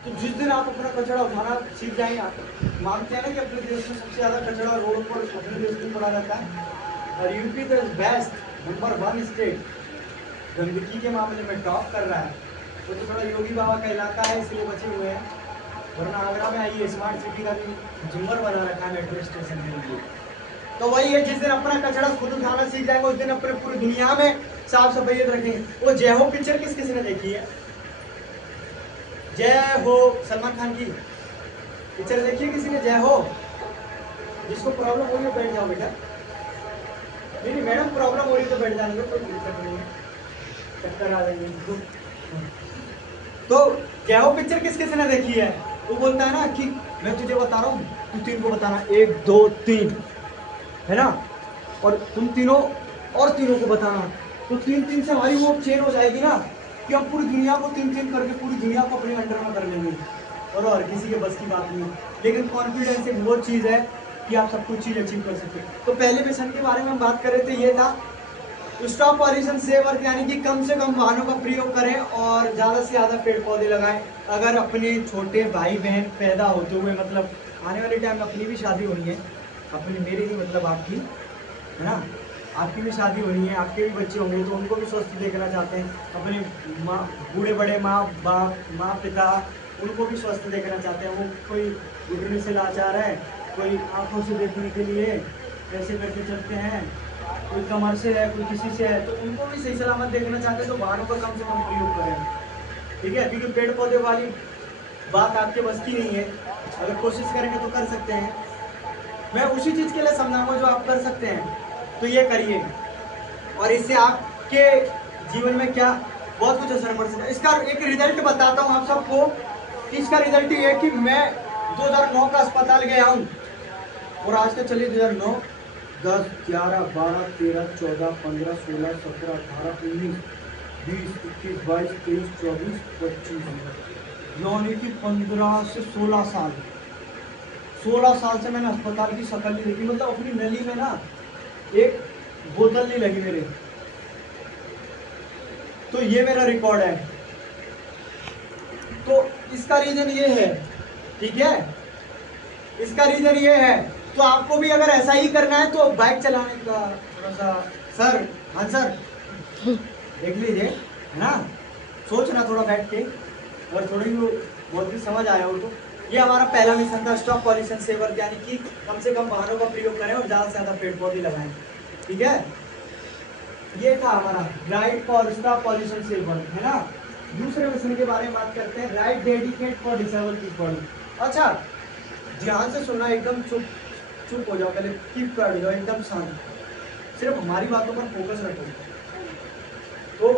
तो जिस दिन आप अपना कचरा उठाना सीख जाएंगे, आप मानते हैं ना कि अपने देश में सबसे ज़्यादा कचरा रोड पर अपने देश में पड़ा रहता है, और UP the best number 1 state गंदगी के मामले में टॉप कर रहा है। वो तो थोड़ा योगी बाबा का इलाका है इसलिए बचे हुए हैं, वरना आगरा में आइए स्मार्ट सिटी का भी जुम्मर बना रखा है मेट्रो स्टेशन के लिए। तो वही है, जिस दिन अपना कचरा खुद उठाना सीख जाएंगे उस दिन अपने पूरी दुनिया में साफ सफाई रखेंगे। वो जय हो पिक्चर किस किसी ने देखी है? जय हो सलमान खान की पिक्चर देखी है किसी ने? जय हो। जिसको प्रॉब्लम हो रही है बैठ जाओ बेटा। नहीं नहीं मैडम, प्रॉब्लम हो रही है तो बैठ जाने दो, कोई दिक्कत नहीं है, चक्कर आ जाएंगे। तो जय हो पिक्चर किस किसी ने देखी है? वो बोलता है ना कि मैं तुझे बता रहा हूँ, तू 3 को बताना, 1 2 3, है ना, और तुम तीनों और तीनों को बताना। तो 3 से हमारी वो चेन हो जाएगी ना कि हम पूरी दुनिया को 3 करके पूरी दुनिया को अपने अंडर में कर लेंगे, और किसी के बस की बात नहीं है। लेकिन कॉन्फिडेंस एक वो चीज़ है कि आप सब कुछ चीज़ अचीव कर सकते हैं। तो पहले मिशन के बारे में हम बात कर रहे थे, ये था स्टॉप पॉल्यूशन सेव अर्थ, यानी कि कम से कम वाहनों का प्रयोग करें और ज़्यादा से ज़्यादा पेड़ पौधे लगाएं। अगर अपने छोटे भाई बहन पैदा होते हुए, मतलब आने वाले टाइम में अपनी भी शादी होनी है, अपनी मेरी नहीं मतलब आपकी, है ना, आपकी भी शादी होनी है, आपके भी बच्चे होंगे, तो उनको भी स्वस्थ देखना चाहते हैं। अपने माँ, बूढ़े बड़े माँ बाप, माँ पिता, उनको भी स्वस्थ देखना चाहते हैं। वो कोई घुटने से लाचार है, कोई आंखों से देखने के लिए कैसे करके चलते हैं, कोई कमर से है, कोई किसी से है, तो उनको भी सही सलामत देखना चाहते हैं। तो वाहनों का कम से कम प्रयोग करें, ठीक है, क्योंकि पेड़ पौधे वाली बात आपके बस की नहीं है। अगर कोशिश करेंगे तो कर सकते हैं। मैं उसी चीज़ के लिए समझाऊंगा जो आप कर सकते हैं, तो ये करिए, और इससे आपके जीवन में क्या बहुत कुछ असर पड़ सकता है। इसका एक रिजल्ट बताता हूँ आप सबको। इसका रिजल्ट ये है कि मैं 2009 का अस्पताल गया हूँ, और आज का चलिए 2009, 10 11 12 13 14 15 16 17 18 19 20 21 22 23 24 25, यानी कि 15 से 16 साल, 16 साल से मैंने अस्पताल की शक्ल नहीं देखी। मतलब अपनी नली में ना एक बोतल नहीं लगी मेरे। तो ये मेरा रिकॉर्ड है। तो इसका रीजन ये है, ठीक है, इसका रीजन ये है। तो आपको भी अगर ऐसा ही करना है तो बाइक चलाने का थोड़ा सा, सर, हाँ सर, देख लीजिए, है ना, सोचना थोड़ा बैठ के, और थोड़ी बहुत भी समझ आया हो तो। ये हमारा पहला मिशन था, स्टॉप पॉल्यूशन सेव अर्थ, यानी कि कम से कम वाहनों का प्रयोग करें और ज़्यादा से ज़्यादा पेड़ पौधे लगाएं, ठीक है। ये था हमारा right for stop pollution save earth, है ना। दूसरे मिशन के बारे में बात करते हैं, right dedicate for disable people. अच्छा, ध्यान से सुनना, एकदम चुप चुप हो जाओ, पहले कीप कर जाओ, एकदम शांत, सिर्फ हमारी बातों पर फोकस रखो। तो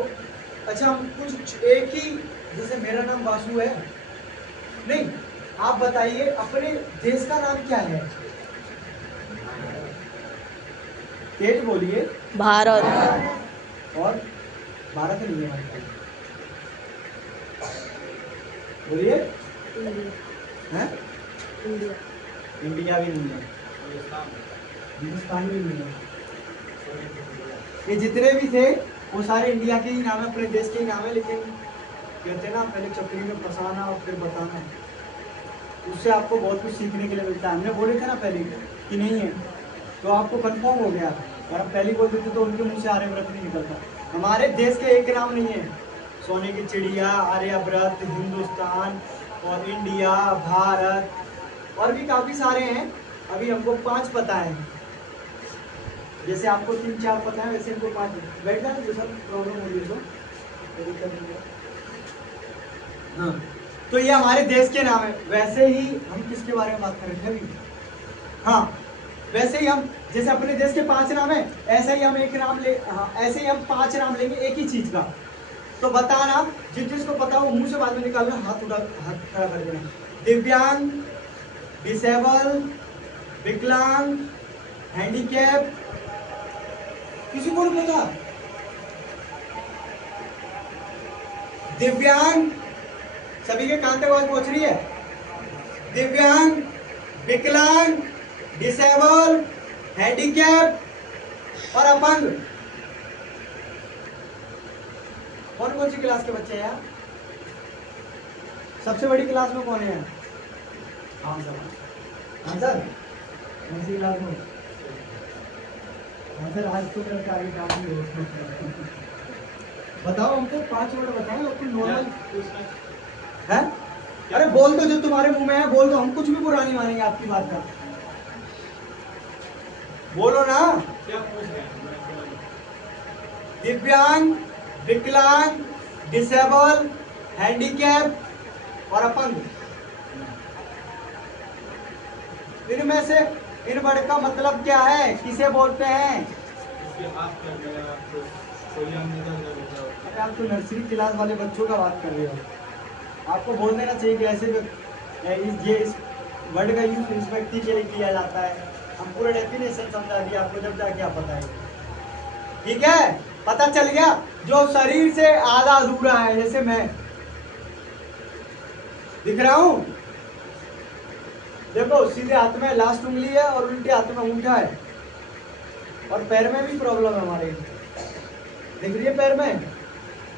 अच्छा, हम कुछ एक ही, जैसे मेरा नाम वासु है, नहीं, आप बताइए अपने देश का नाम क्या है? तेज बोलिए। भारत। और भारत नहीं है हमारे पास, बोलिए। हैं? इंडिया। इंडिया भी नहीं है, हिंदुस्तान भी नहीं है। ये जितने भी थे वो सारे इंडिया के ही नाम है, अपने देश के ही नाम है, लेकिन कहते हैं ना, पहले चक्री में फंसाना और फिर बताना, उससे आपको बहुत कुछ सीखने के लिए मिलता है। हमने बोले थे ना पहले कि नहीं है, तो आपको कंफर्म हो गया, और हम पहले बोल देते तो उनके मुंह से आर्यव्रत नहीं निकलता। हमारे देश के एक नाम नहीं है, सोने की चिड़िया, आर्यव्रत, हिंदुस्तान और इंडिया, भारत, और भी काफ़ी सारे हैं। अभी हमको 5 पता है, जैसे आपको 3 4 पता है, वैसे इनको 5। बैठ जाए जो सब प्रॉब्लम हो रही है तो दिक्कत नहीं है। हाँ, तो ये हमारे देश के नाम है। वैसे ही हम किसके बारे में बात कर रहे थे अभी? हाँ, वैसे ही हम, जैसे अपने देश के 5 नाम है, ऐसे ही हम एक नाम ले, हाँ, ऐसे ही हम 5 नाम लेंगे एक ही चीज का। तो बताना, जिसको पता हो मुंह से बाद में निकालना, हाथ उठा, हाथ खड़ा कर देना। दिव्यांग, डिसेबल, विकलांग, हैंडीकैप, किसी को नहीं पता? दिव्यांग, सभी के कान तक आवाज पहुंच रही है? दिव्यांग, विकलांग, डिसेबल, हैंडीकैप और अपंग। कौन कौन सी क्लास के बच्चे हैं यार? सबसे बड़ी क्लास में कौन है? आंसर आंसर कौन सी क्लास में? आंसर आज तो मेरे आगे काम नहीं हो। बताओ हमको 5 मिनट बताओ कोई नॉर्मल है। अरे बोल दो, जो तुम्हारे मुंह में है बोल दो, हम कुछ भी बुरा नहीं मानेंगे आपकी बात का। बोलो ना। क्या पूछ रहे हैं? दिव्यांग, विकलांग, डिसेबल, हैंडीकैप और अपंग, इनमें से इन वर्ड का मतलब क्या है, किसे बोलते हैं? इसके हाथ कर गया आपको कोई हम निकल कर बताओ। अरे आप तो नर्सरी क्लास वाले बच्चों का बात कर रहे हो। आपको बोल देना चाहिए कि ऐसे इस वर्ड का यूज इस व्यक्ति के लिए किया जाता है। हम पूरा डेफिनेशन समझा दिया आपको, जब जाके आप बताएंगे। ठीक है, पता चल गया। जो शरीर से आधा अधूरा है, जैसे मैं दिख रहा हूं, देखो सीधे हाथ में लास्ट उंगली है और उल्टे हाथ में अंगूठा है, और पैर में भी प्रॉब्लम है हमारे। दिख रही है पैर में?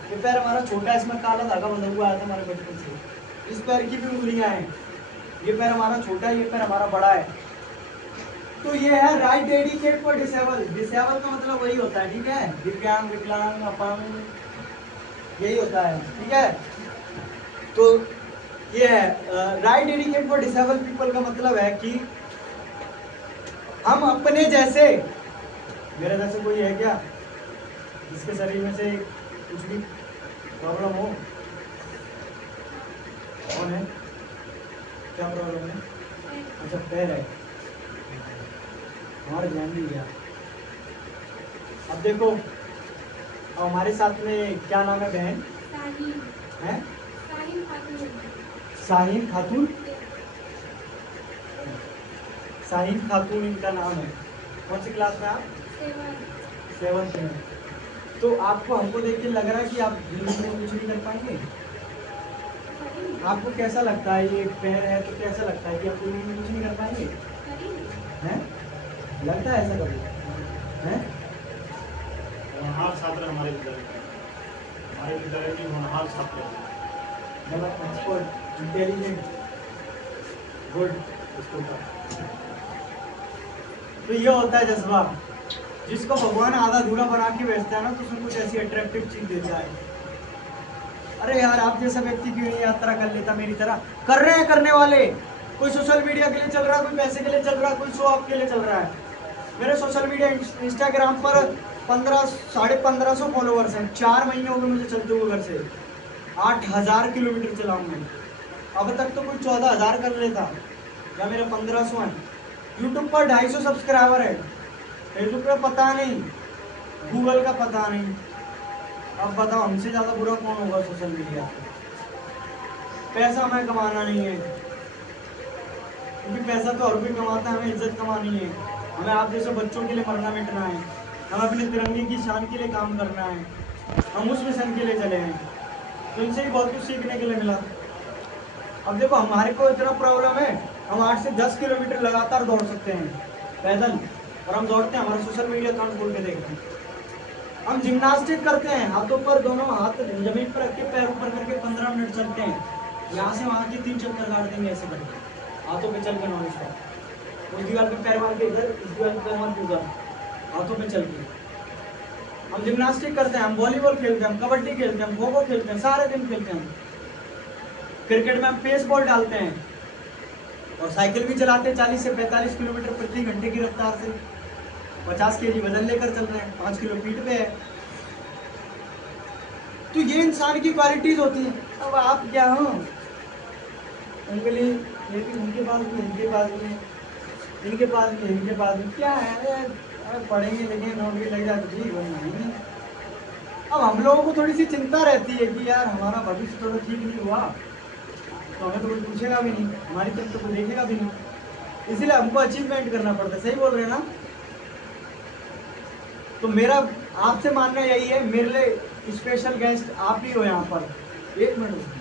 ये पैर हमारा छोटा है, इसमें काला धागा बंधा हुआ है हमारे बचपन से। इस पैर की भी उंगलियां हैं। ये पैर हमारा छोटा है, ये पैर हमारा बड़ा है। तो ये है right dedicate for disable. Disable का मतलब वही होता है, ठीक है, दिव्यांग, विकलांग, अपंग, यही होता है, ठीक है। तो ये है right dedicate for disable people का मतलब है कि हम अपने जैसे, मेरे जैसे कोई है क्या जिसके शरीर में से कुछ भी प्रॉब्लम हो? कौन है? क्या प्रॉब्लम है? अच्छा, पैर है। हमारे ध्यान नहीं गया। अब देखो, अब हमारे साथ में क्या नाम है बहन? है शाहीन खातून। शाहीन खातून इनका नाम है। कौन सी क्लास में आप? 7th में। तो आपको हमको देख के लग रहा है कि आप जिंदगी में कुछ नहीं कर पाएंगे? आपको कैसा लगता है? ये पैर है तो कैसा लगता है कि आप जिंदगी में कुछ नहीं कर पाएंगे? हैं? लगता है ऐसा कभी? हैं? होनहार छात्र हमारे विद्यालय का, हमारे विद्यालय की होनहार छात्र मतलब एक्सपर्ट, इंटेलिजेंट, गुड स्कूल का। तो ये होता है जज्बा। जिसको भगवान आधा अधूरा बना के भेजता है ना, तो उसमें कुछ ऐसी अट्रैक्टिव चीज देता है। अरे यार, आप जैसा व्यक्ति क्यों नहीं यात्रा कर लेता मेरी तरह? कर रहे हैं करने वाले। कोई सोशल मीडिया के लिए चल रहा है, कोई पैसे के लिए चल रहा है, कोई शो ऑफ के लिए चल रहा है। मेरे सोशल मीडिया इंस्टाग्राम पर 1500 फॉलोअर्स हैं। 4 महीने हो गए मुझे चलते हुए घर से। 8000 किलोमीटर चलाऊं मैं। अब तक तो कोई 14,000 कर लेता, या मेरे 1500 हैं। यूट्यूब पर 250 सब्सक्राइबर है। फेसबुक पे पता नहीं, गूगल का पता नहीं। अब बताओ, हमसे ज्यादा बुरा कौन होगा सोशल मीडिया? पैसा हमें कमाना नहीं है, क्योंकि पैसा तो हर कोई कमाता है। हमें इज्जत कमानी है। हमें आप जैसे बच्चों के लिए मरना मिटना है। हमें अपने तिरंगे की शान के लिए काम करना है। हम उस मिशन के लिए चले हैं। तो इनसे ही बहुत कुछ सीखने के लिए मिला। अब देखो, हमारे को इतना प्रॉब्लम है, हम 8 से 10 किलोमीटर लगातार दौड़ सकते हैं पैदल, और हम दौड़ते हैं। हमारा सोशल मीडिया अकाउंट खोल के देखते हैं। हम जिम्नास्टिक करते हैं, हाथों पर दोनों हाथ जमीन पर रख के पैर ऊपर करके 15 मिनट चलते हैं। यहाँ से वहाँ के 3 चक्कर काट देंगे ऐसे करके, हाथों पे चल के। नॉन स्टॉप, उस दीवार पे पैर मार के इधर, इस दीवार पे पैर मार के उधर, हाथों पे चल के हम जिम्नास्टिक करते हैं। हम वॉलीबॉल खेलते हैं, हम कबड्डी खेलते हैं, हम खो खो खेलते हैं, सारे दिन खेलते हैं। क्रिकेट में हम पेस बॉल डालते हैं, और साइकिल भी चलाते हैं 40 से 45 किलोमीटर प्रति घंटे की रफ्तार से। 50 केजी वजन लेकर चल रहे हैं, 5 किलो पीठ पे है। तो ये इंसान की क्वालिटीज होती हैं। अब आप क्या हो? उनके लिए उनके पास भी, इनके पास भी, इनके पास भी, इनके पास भी क्या है? अरे पढ़ेंगे लिखेंगे, नौकरी लग जाए तो ठीक, वही नहीं। अब हम लोगों को थोड़ी सी चिंता रहती है कि यार हमारा भविष्य थोड़ा ठीक नहीं हुआ तो हमें तो कोई पूछेगा भी नहीं, हमारी तरफ तो कोई देखेगा भी नहीं। इसीलिए हमको अचीवमेंट करना पड़ता है। सही बोल रहे हैं ना? तो मेरा आपसे मानना यही है, मेरे लिए स्पेशल गेस्ट आप ही हो यहाँ पर। 1 मिनट।